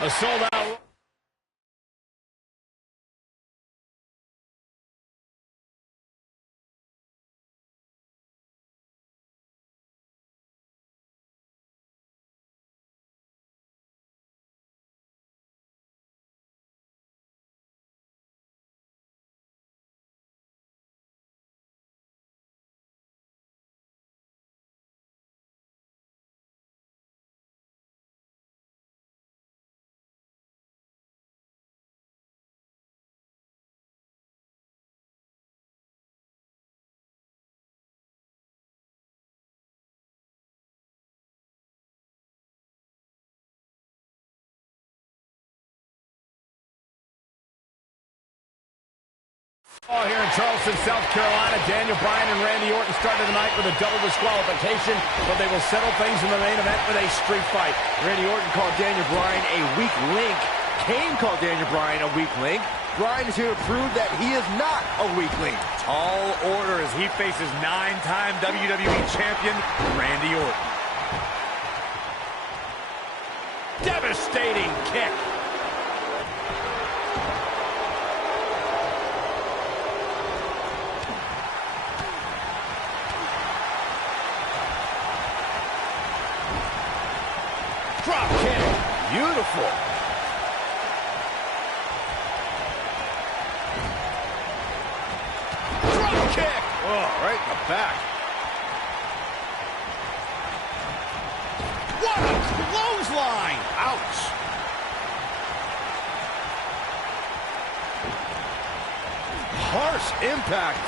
A sold-out. Oh, here in Charleston, South Carolina, Daniel Bryan and Randy Orton started the night with a double disqualification, but they will settle things in the main event with a street fight. Randy Orton called Daniel Bryan a weak link. Kane called Daniel Bryan a weak link. Bryan is here to prove that he is not a weak link. Tall order as he faces 9-time WWE Champion Randy Orton. Devastating kick. Drop kick. Beautiful. Drop kick. Oh, right in the back. What a clothesline. Ouch. Harsh impact.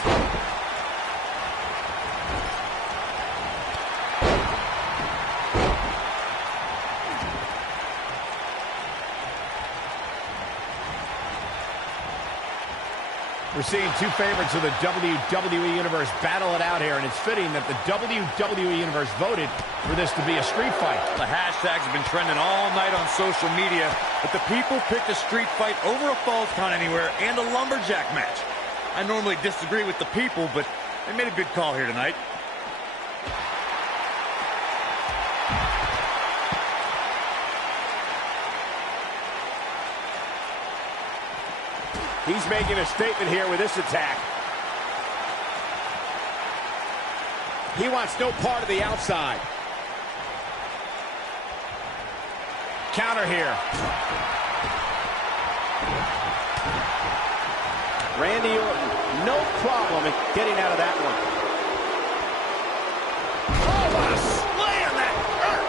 We're seeing two favorites of the WWE Universe battle it out here, and it's fitting that the WWE Universe voted for this to be a street fight. The hashtags have been trending all night on social media, but the people picked a street fight over a Falls Count Anywhere and a lumberjack match. I normally disagree with the people, but they made a good call here tonight. He's making a statement here with this attack. He wants no part of the outside. Counter here. Randy Orton, no problem in getting out of that one. Oh, what a slam! That hurt!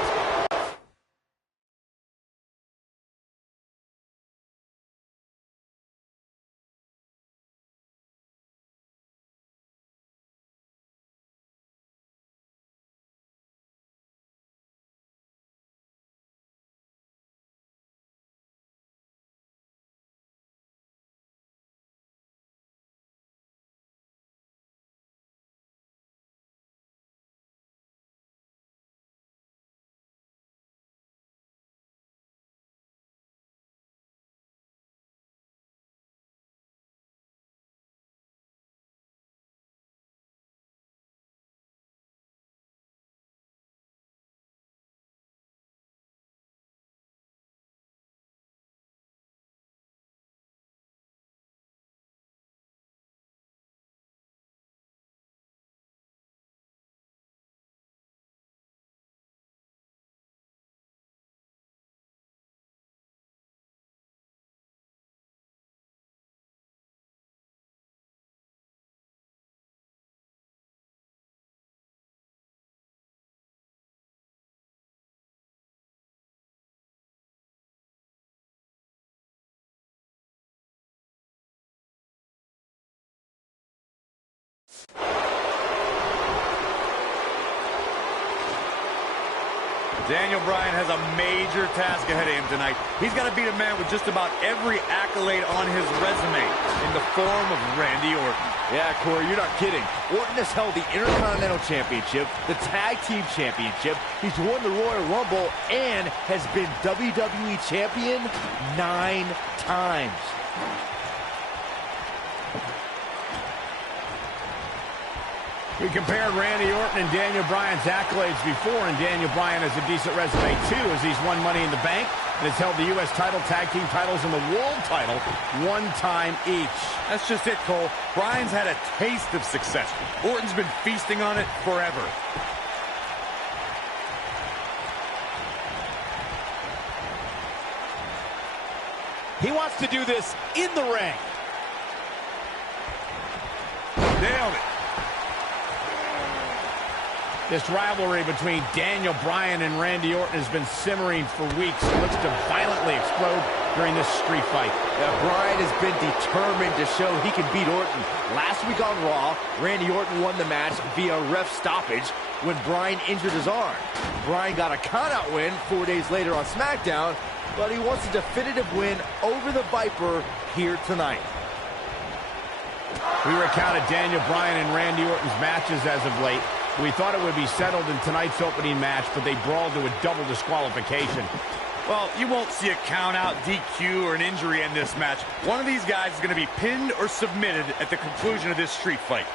Daniel Bryan has a major task ahead of him tonight. He's got to beat a man with just about every accolade on his resume in the form of Randy Orton. Yeah, Corey, you're not kidding. Orton has held the Intercontinental Championship, the Tag Team Championship, he's won the Royal Rumble, and has been WWE Champion 9 times. We compared Randy Orton and Daniel Bryan's accolades before, and Daniel Bryan has a decent resume too, as he's won Money in the Bank, and has held the U.S. title, tag team titles, and the world title one time each. That's just it, Cole. Bryan's had a taste of success. Orton's been feasting on it forever. He wants to do this in the ring. Nailed it. This rivalry between Daniel Bryan and Randy Orton has been simmering for weeks. It looks to violently explode during this street fight. Bryan has been determined to show he can beat Orton. Last week on Raw, Randy Orton won the match via ref stoppage when Bryan injured his arm. Bryan got a countout win 4 days later on SmackDown, but he wants a definitive win over the Viper here tonight. We recounted Daniel Bryan and Randy Orton's matches as of late. We thought it would be settled in tonight's opening match, but they brawled to a double disqualification. Well, you won't see a count-out, DQ, or an injury in this match. One of these guys is going to be pinned or submitted at the conclusion of this street fight.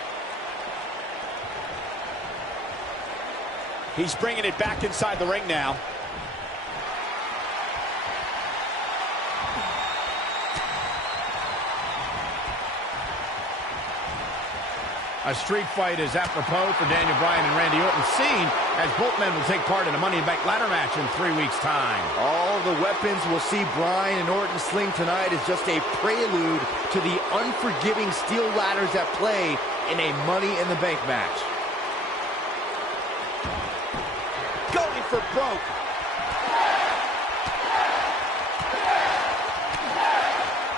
He's bringing it back inside the ring now. A street fight is apropos for Daniel Bryan and Randy Orton, seen as both men will take part in a Money in the Bank ladder match in 3 weeks' time. All the weapons we'll see Bryan and Orton sling tonight is just a prelude to the unforgiving steel ladders at play in a Money in the Bank match. Going for broke.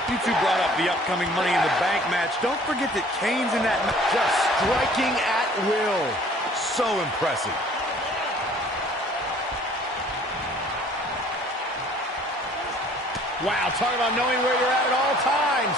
You two brought up the upcoming Money in the Bank match. Don't forget that Kane's in that match. Just striking at will. So impressive. Wow, talk about knowing where you're at all times.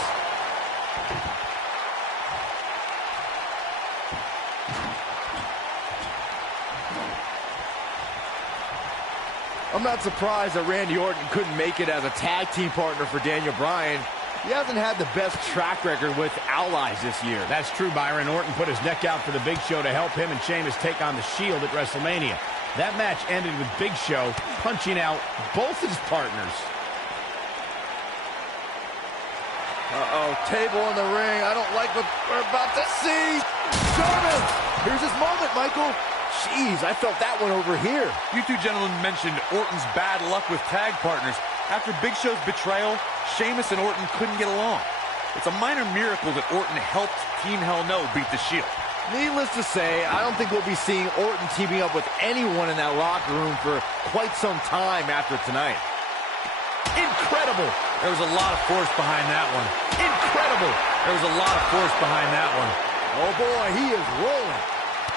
I'm not surprised that Randy Orton couldn't make it as a tag team partner for Daniel Bryan. He hasn't had the best track record with allies this year. That's true, Byron. Orton put his neck out for the Big Show to help him and Sheamus take on the Shield at WrestleMania. That match ended with Big Show punching out both his partners. Uh-oh, table in the ring. I don't like what we're about to see. German! Here's his moment, Michael. Jeez, I felt that one over here. You two gentlemen mentioned Orton's bad luck with tag partners. After Big Show's betrayal, Sheamus and Orton couldn't get along. It's a minor miracle that Orton helped Team Hell No beat the Shield. Needless to say, I don't think we'll be seeing Orton teaming up with anyone in that locker room for quite some time after tonight. Incredible! There was a lot of force behind that one. Incredible! There was a lot of force behind that one. Oh boy, he is rolling.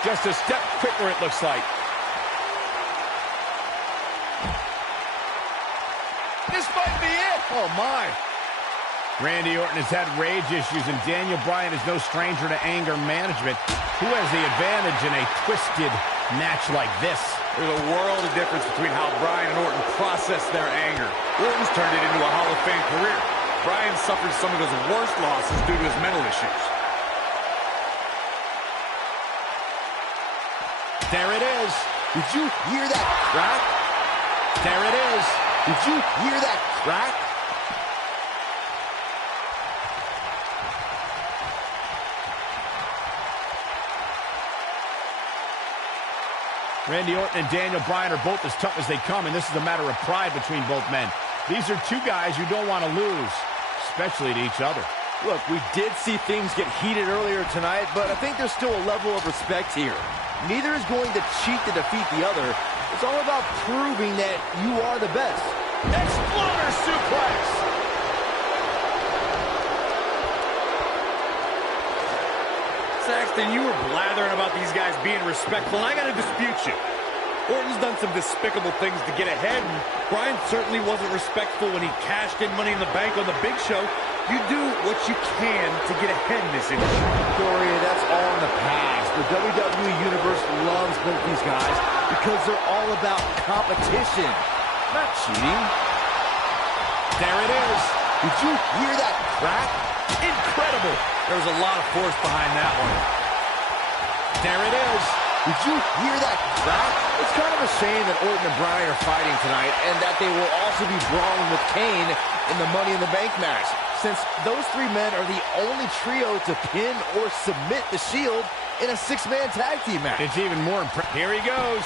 Just a step quicker, it looks like. This might be it. Oh, my. Randy Orton has had rage issues, and Daniel Bryan is no stranger to anger management. Who has the advantage in a twisted match like this? There's a world of difference between how Bryan and Orton process their anger. Orton's turned it into a Hall of Fame career. Bryan suffered some of his worst losses due to his mental issues. There it is. Did you hear that crack? There it is. Did you hear that crack? Randy Orton and Daniel Bryan are both as tough as they come, and this is a matter of pride between both men. These are two guys you don't want to lose, especially to each other. Look, we did see things get heated earlier tonight, but I think there's still a level of respect here. Neither is going to cheat to defeat the other. It's all about proving that you are the best. Exploder suplex! Saxton, you were blathering about these guys being respectful, and I got to dispute you. Orton's done some despicable things to get ahead, and Bryan certainly wasn't respectful when he cashed in Money in the Bank on the Big Show. You do what you can to get ahead in this industry. Corey, that's all in the past. The WWE Universe loves both these guys because they're all about competition, not cheating. There it is. Did you hear that crack? Incredible. There was a lot of force behind that one. There it is. Did you hear that crack? It's kind of a shame that Orton and Bryan are fighting tonight and that they will also be brawling with Kane in the Money in the Bank match, since those three men are the only trio to pin or submit the Shield in a six-man tag team match. It's even more impressive. Here he goes.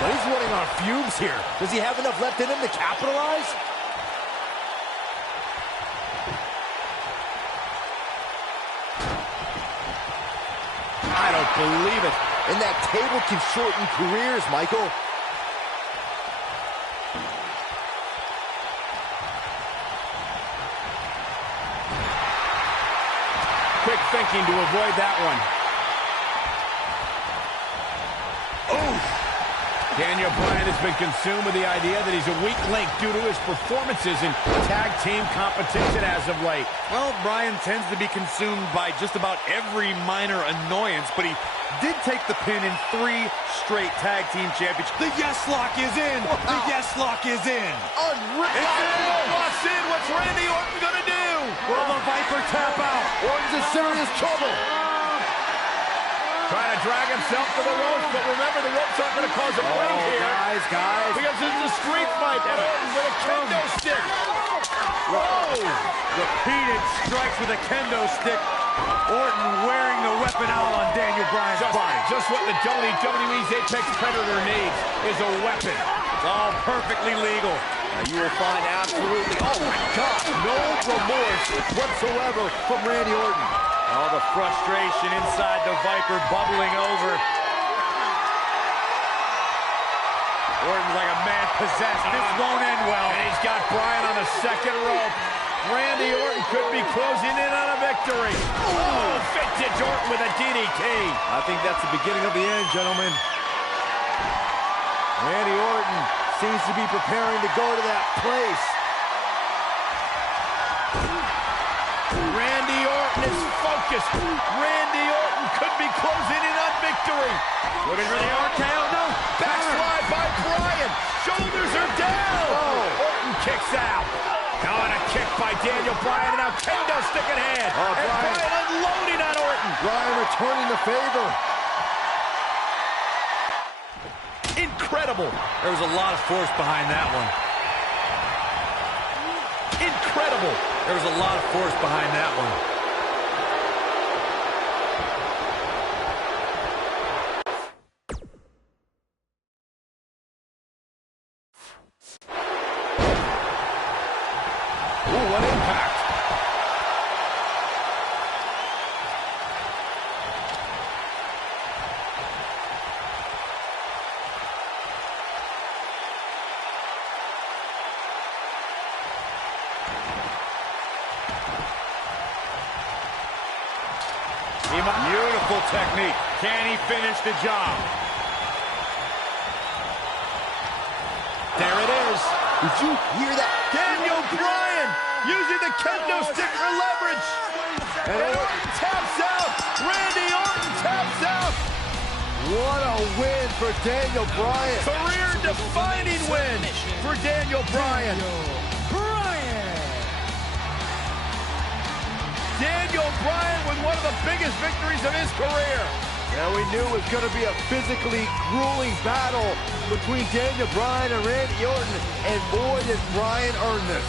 But he's running on fumes here. Does he have enough left in him to capitalize? I don't believe it. And that table can shorten careers, Michael. Quick thinking to avoid that one. Daniel Bryan has been consumed with the idea that he's a weak link due to his performances in tag team competition as of late. Well, Bryan tends to be consumed by just about every minor annoyance, but he did take the pin in 3 straight tag team championships. The yes lock is in! Wow. The yes lock is in! Unreal! Locks in! What's Randy Orton gonna do? Will the Viper tap out? Orton's in serious trouble! Trying to drag himself to the ropes, but remember, the ropes aren't going to cause a break here. Guys. Because it's a street fight, and Orton with a kendo stick. Whoa! Repeated strikes with a kendo stick. Orton wearing the weapon out on Daniel Bryan's body. Just what the WWE's Apex Predator needs is a weapon. It's all perfectly legal. Now you will find absolutely, oh my God, no remorse whatsoever from Randy Orton. All the frustration inside the Viper bubbling over. Orton's like a man possessed. This won't end well. And he's got Bryan on the second rope. Randy Orton could be closing in on a victory. Oh, vintage Orton with a DDT. I think that's the beginning of the end, gentlemen. Randy Orton seems to be preparing to go to that place. Randy Orton is focused. Randy Orton could be closing in on victory. Looking for the RKO, no. Backslide by Bryan. Shoulders are down. Oh. Orton kicks out. Now on a kick by Daniel Bryan, and now kendo stick in hand. And Bryan unloading on Orton. Bryan returning the favor. Incredible. There was a lot of force behind that one. Incredible. There was a lot of force behind that one. Ooh, what impact. Beautiful technique. Can he finish the job? There it is. Did you hear that? Daniel Bryan using the kendo stick for leverage. And Orton taps out. Randy Orton taps out. What a win for Daniel Bryan. Career-defining win for Daniel Bryan. Daniel Bryan with one of the biggest victories of his career. Yeah, we knew it was going to be a physically grueling battle between Daniel Bryan and Randy Orton, and boy, did Bryan earn this.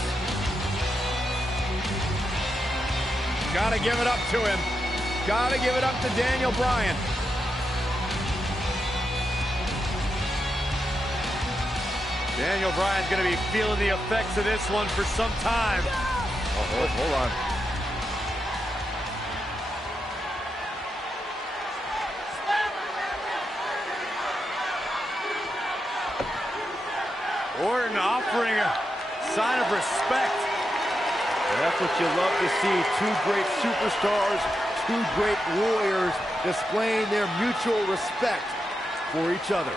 Gotta give it up to him. Gotta give it up to Daniel Bryan. Daniel Bryan's going to be feeling the effects of this one for some time. Oh, hold on. Orton offering a sign of respect. And that's what you love to see. Two great superstars, two great warriors displaying their mutual respect for each other.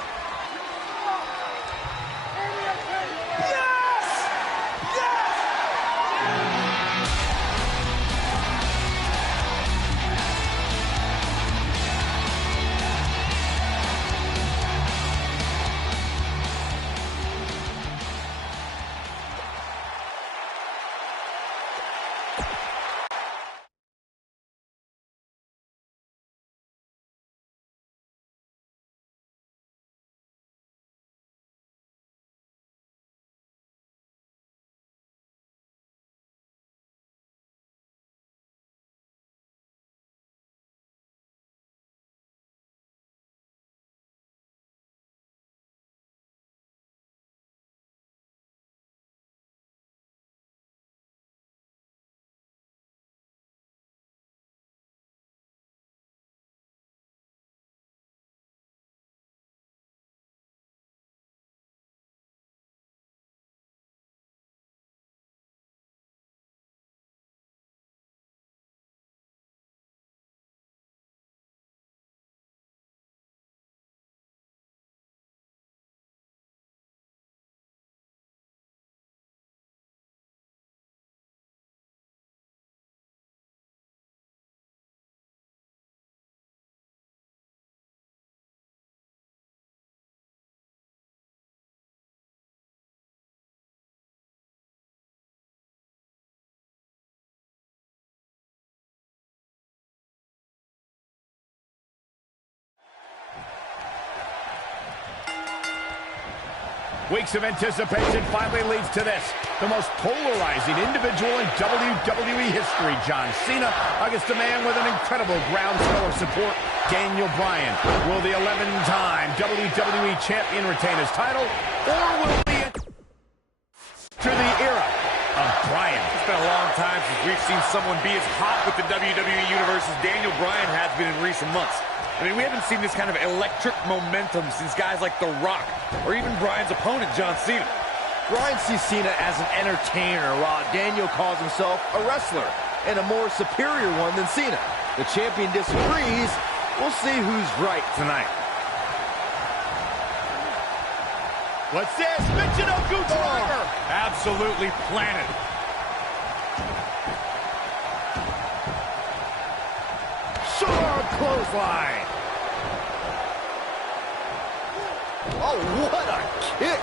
Weeks of anticipation finally leads to this. The most polarizing individual in WWE history, John Cena, against a man with an incredible groundswell of support, Daniel Bryan. Will the 11-time WWE Champion retain his title, or will he enter the era of Bryan? It's been a long time since we've seen someone be as hot with the WWE Universe as Daniel Bryan has been in recent months. I mean, we haven't seen this kind of electric momentum since guys like The Rock, or even Bryan's opponent, John Cena. Bryan sees Cena as an entertainer, while Daniel calls himself a wrestler, and a more superior one than Cena. The champion disagrees. We'll see who's right tonight. What's this? Michinoku driver! Absolutely planted. Sure, clothesline. Oh, what a kick.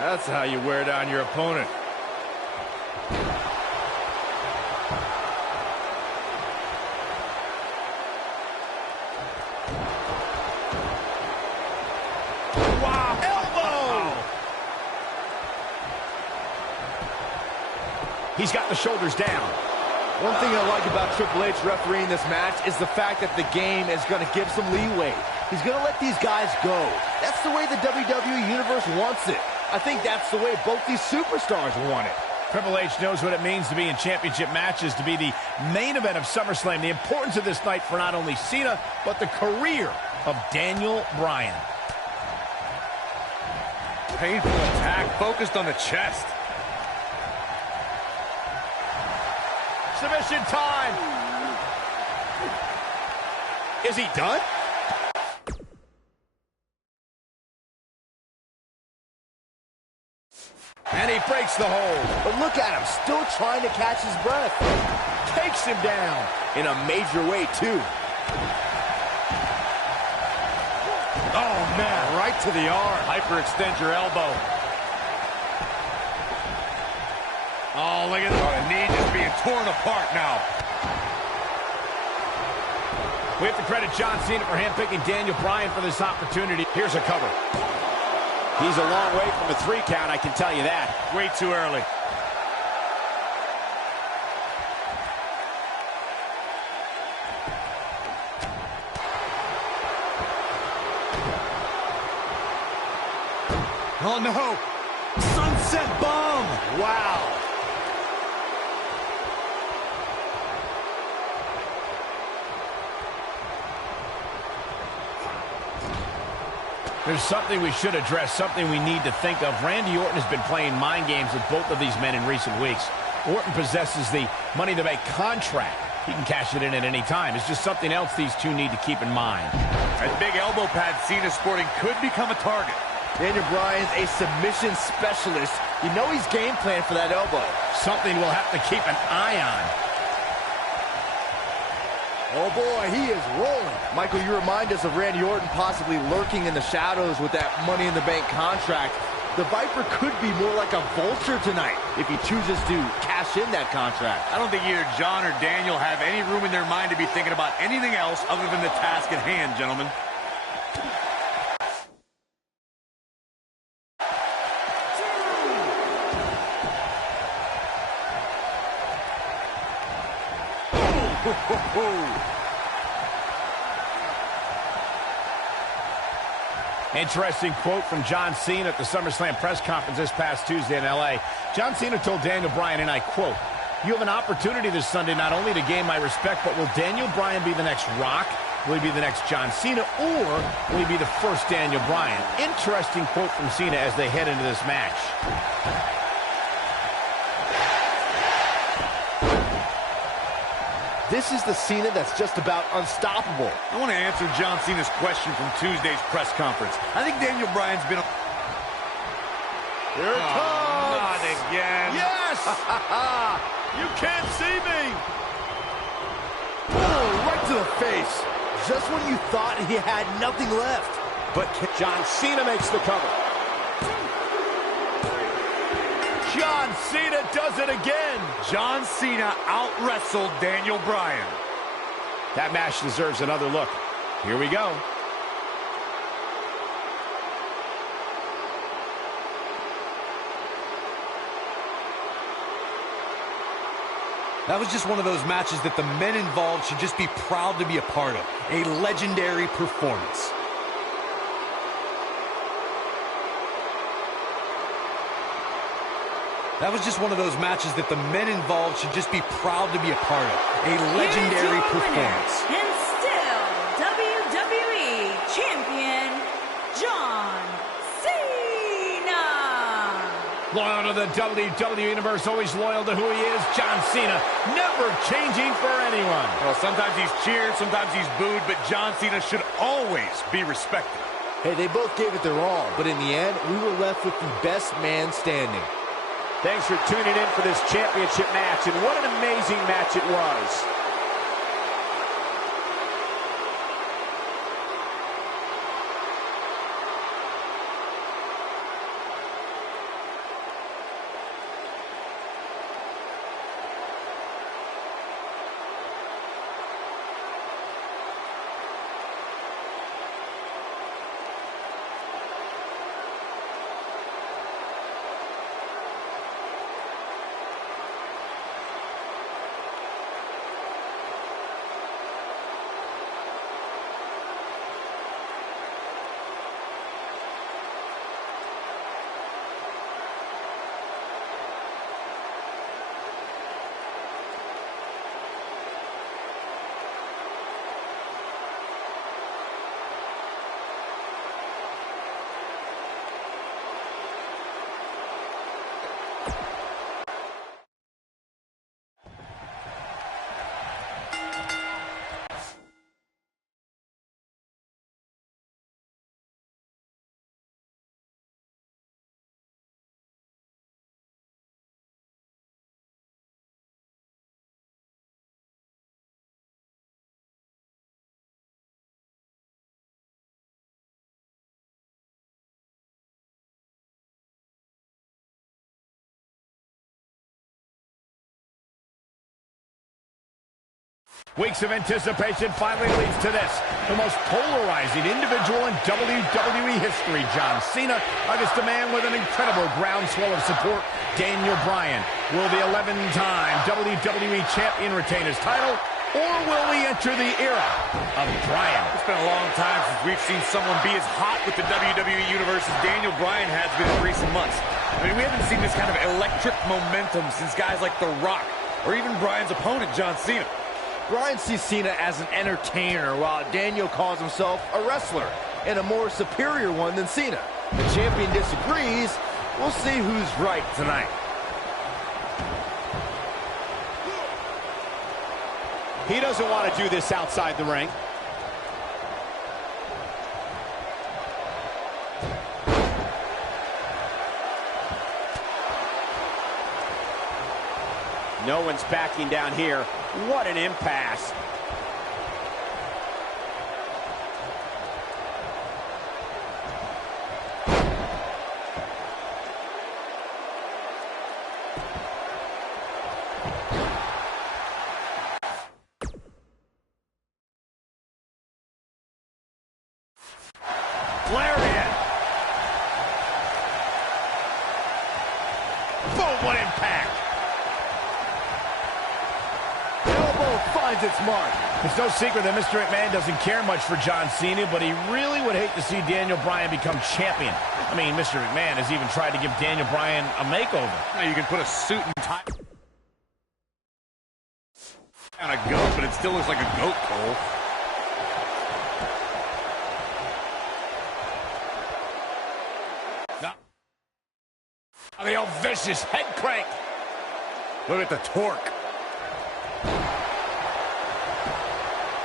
That's how you wear down your opponent. Wow, elbow! He's got the shoulders down. One thing I like about Triple H refereeing this match is the fact that the game is going to give some leeway. He's going to let these guys go. That's the way the WWE Universe wants it. I think that's the way both these superstars want it. Triple H knows what it means to be in championship matches, to be the main event of SummerSlam. The importance of this night for not only Cena, but the career of Daniel Bryan. Painful attack, focused on the chest. Submission time. Is he done? And he breaks the hold. But look at him, still trying to catch his breath. Takes him down. In a major way, too. Oh, man, right to the arm. Hyperextend your elbow. Oh, look at that. The knee just being torn apart now. We have to credit John Cena for handpicking Daniel Bryan for this opportunity. Here's a cover. He's a long way from a 3 count, I can tell you that. Way too early. Oh, no. Sunset bomb. Wow. There's something we should address, something we need to think of. Randy Orton has been playing mind games with both of these men in recent weeks. Orton possesses the Money in the Bank contract. He can cash it in at any time. It's just something else these two need to keep in mind. That big elbow pad Cena sporting could become a target. Daniel Bryan's a submission specialist. You know he's game planned for that elbow. Something we'll have to keep an eye on. Oh boy, he is rolling. Michael, you remind us of Randy Orton possibly lurking in the shadows with that Money in the Bank contract. The Viper could be more like a vulture tonight if he chooses to cash in that contract. I don't think either John or Daniel have any room in their mind to be thinking about anything else other than the task at hand, gentlemen. Interesting quote from John Cena at the SummerSlam press conference this past Tuesday in L.A. John Cena told Daniel Bryan, and I quote, "You have an opportunity this Sunday not only to gain my respect, but will Daniel Bryan be the next Rock? Will he be the next John Cena? Or will he be the first Daniel Bryan?" Interesting quote from Cena as they head into this match. This is the Cena that's just about unstoppable. I want to answer John Cena's question from Tuesday's press conference. I think Daniel Bryan's been... Here it comes! Not again. Yes! You can't see me! Oh, right to the face. Just when you thought he had nothing left. But John Cena makes the cover. John Cena does it again. John Cena out-wrestled Daniel Bryan. That match deserves another look. Here we go. That was just one of those matches that the men involved should just be proud to be a part of. A legendary performance. That was just one of those matches that the men involved should just be proud to be a part of. A legendary performance. And still WWE Champion, John Cena. Loyal to the WWE Universe, always loyal to who he is, John Cena, never changing for anyone. Well, sometimes he's cheered, sometimes he's booed, but John Cena should always be respected. Hey, they both gave it their all, but in the end, we were left with the best man standing. Thanks for tuning in for this championship match, and what an amazing match it was. Weeks of anticipation finally leads to this. The most polarizing individual in WWE history, John Cena, against a man with an incredible groundswell of support, Daniel Bryan. Will the 11-time WWE Champion retain his title, or will we enter the era of Bryan? It's been a long time since we've seen someone be as hot with the WWE Universe as Daniel Bryan has been in recent months. I mean, we haven't seen this kind of electric momentum since guys like The Rock, or even Bryan's opponent, John Cena. Bryan sees Cena as an entertainer, while Daniel calls himself a wrestler, and a more superior one than Cena. The champion disagrees. We'll see who's right tonight. He doesn't want to do this outside the ring. No one's backing down here. What an impasse. Lariat. Boom, what impact. Finds its mark. It's no secret that Mr. McMahon doesn't care much for John Cena, but he really would hate to see Daniel Bryan become champion. I mean, Mr. McMahon has even tried to give Daniel Bryan a makeover. Now you can put a suit and tie on a goat, but it still looks like a goat pole. The old vicious head crank. Look at the torque.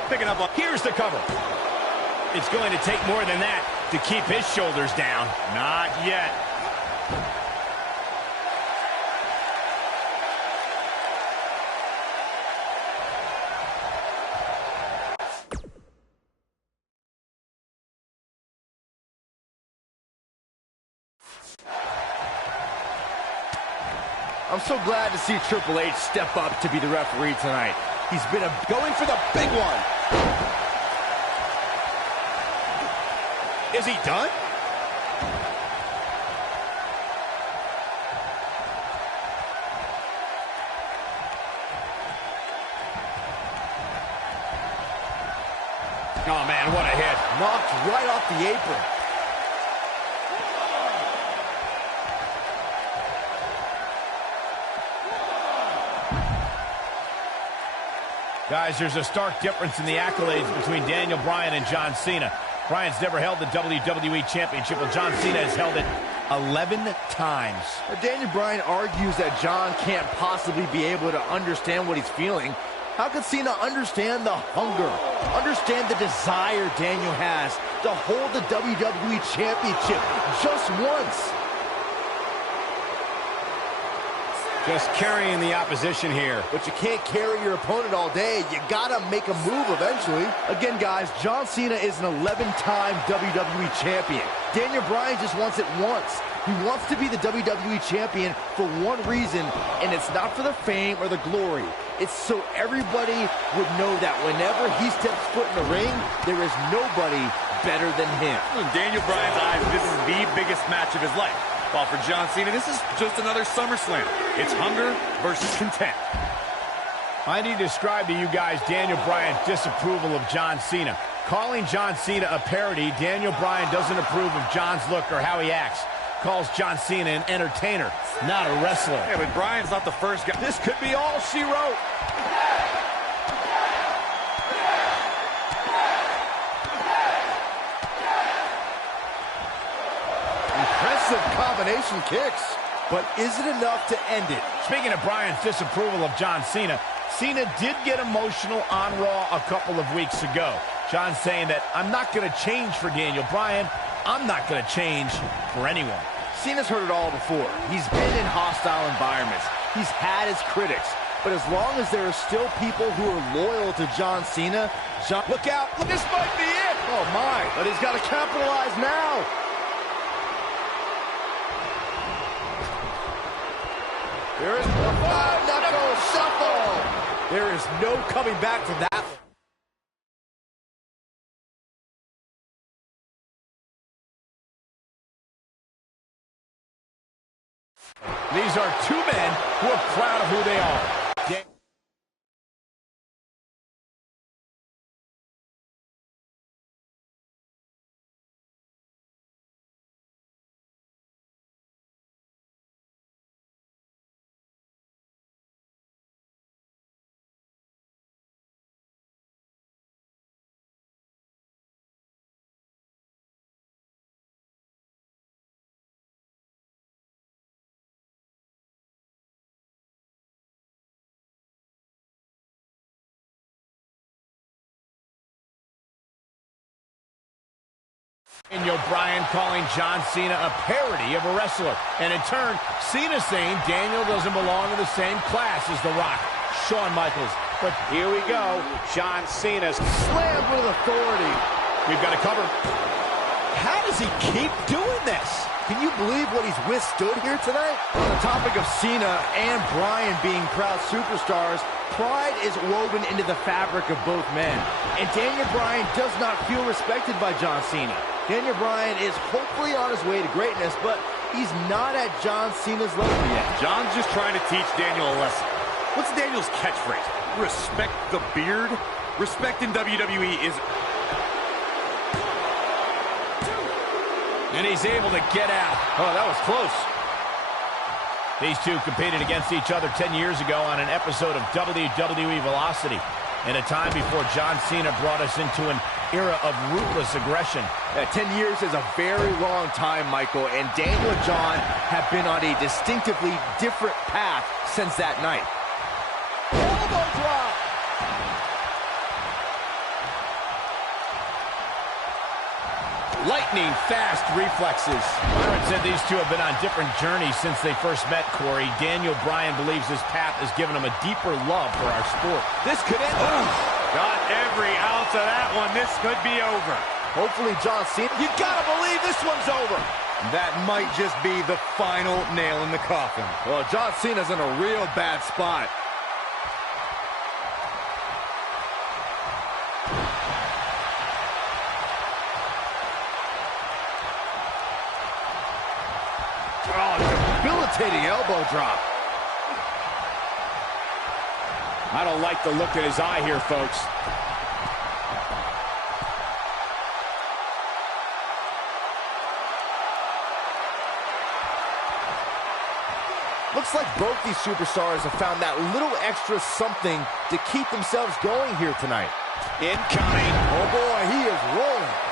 Picking up on, here's the cover. It's going to take more than that to keep his shoulders down. Not yet. I'm so glad to see Triple H step up to be the referee tonight. He's been going for the big one. Is he done? Oh, man, what a hit. Knocked right off the apron. Guys, there's a stark difference in the accolades between Daniel Bryan and John Cena. Bryan's never held the WWE Championship, while John Cena has held it 11 times. Daniel Bryan argues that John can't possibly be able to understand what he's feeling. How could Cena understand the hunger, understand the desire Daniel has to hold the WWE Championship just once? Just carrying the opposition here. But you can't carry your opponent all day. You gotta make a move eventually. Again, guys, John Cena is an 11-time WWE Champion. Daniel Bryan just wants it once. He wants to be the WWE Champion for one reason, and it's not for the fame or the glory. It's so everybody would know that whenever he steps foot in the ring, there is nobody better than him. In Daniel Bryan's eyes, this is the biggest match of his life. While for John Cena, this is just another SummerSlam. It's hunger versus content. I need to describe to you guys Daniel Bryan's disapproval of John Cena. Calling John Cena a parody, Daniel Bryan doesn't approve of John's look or how he acts. Calls John Cena an entertainer, not a wrestler. Yeah, but Bryan's not the first guy. This could be all she wrote. Impressive combination kicks. But is it enough to end it? Speaking of Bryan's disapproval of John Cena, Cena did get emotional on Raw a couple of weeks ago. John saying that, I'm not going to change for Daniel Bryan. I'm not going to change for anyone. Cena's heard it all before. He's been in hostile environments. He's had his critics. But as long as there are still people who are loyal to John Cena, look out. This might be it. Oh, my. But he's got to capitalize now. There is a five-knuckle shuffle. There is no coming back from that. These are two men who are proud of who they are. Daniel Bryan calling John Cena a parody of a wrestler. And in turn, Cena saying Daniel doesn't belong in the same class as The Rock, Shawn Michaels. But Here we go. John Cena Slammed with authority. we've got to cover. How does he keep doing this? Can you believe what he's withstood here tonight? On the topic of Cena and Bryan being proud superstars, pride is woven into the fabric of both men. And Daniel Bryan does not feel respected by John Cena. Daniel Bryan is hopefully on his way to greatness, but he's not at John Cena's level yet. John's just trying to teach Daniel a lesson. What's Daniel's catchphrase? Respect the beard? Respect in WWE is... And he's able to get out. Oh, that was close. These two competed against each other 10 years ago on an episode of WWE Velocity, in a time before John Cena brought us into an era of ruthless aggression. 10 years is a very long time, Michael, and Daniel and John have been on a distinctively different path since that night. Elbow drop! Lightning fast reflexes. Byron said these two have been on different journeys since they first met, Corey. Daniel Bryan believes this path has given him a deeper love for our sport. This could end. Got every ounce of that one. This could be over. Hopefully John Cena... You gotta believe this one's over. That might just be the final nail in the coffin. Well, John Cena's in a real bad spot. Devastating elbow drop. I don't like the look in his eye here, folks. Looks like both these superstars have found that little extra something to keep themselves going here tonight. Incoming. Oh boy, he is rolling.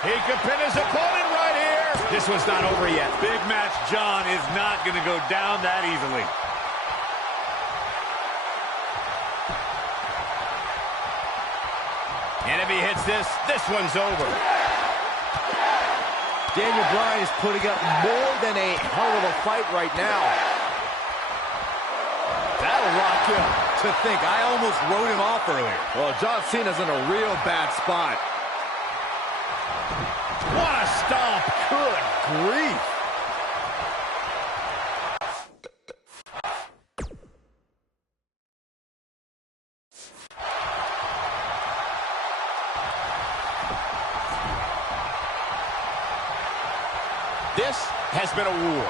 He could pin his opponent right here. This one's not over yet. Big match John is not going to go down that easily. And if he hits this, this one's over. Daniel Bryan is putting up more than a hell of a fight right now. That'll rock you. To think, I almost wrote him off earlier. Well, John Cena's in a real bad spot. What a stomp. Good grief. This has been a war.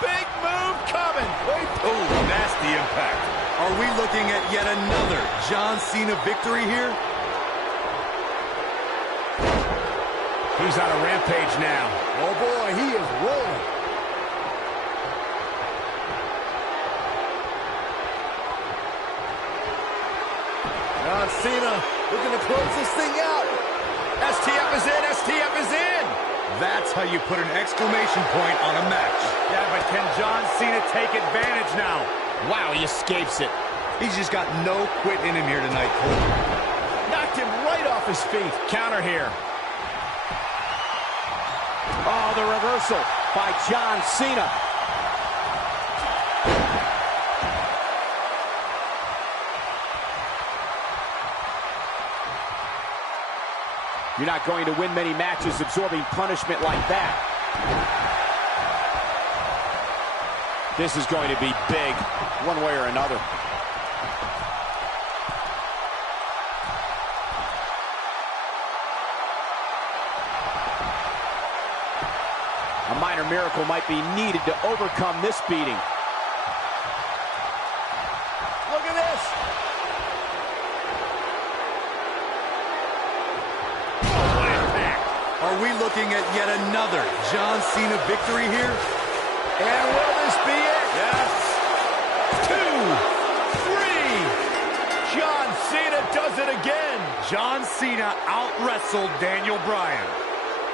Big move coming. Oh, nasty impact. Are we looking at yet another John Cena victory here? He's on a rampage now. Oh boy, he is rolling. John Cena looking to close this thing out. STF is in. STF is in. That's how you put an exclamation point on a match. Yeah, but can John Cena take advantage now? Wow, he escapes it. He's just got no quit in him here tonight, Cole. Knocked him right off his feet. Counter here. Oh, the reversal by John Cena. You're not going to win many matches absorbing punishment like that. This is going to be big, one way or another. A minor miracle might be needed to overcome this beating. Look at this. Are we looking at yet another John Cena victory here? And will this be it? Yes. 2, 3. John Cena does it again. John Cena out-wrestled Daniel Bryan.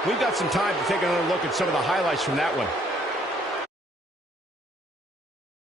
We've got some time to take another look at some of the highlights from that one.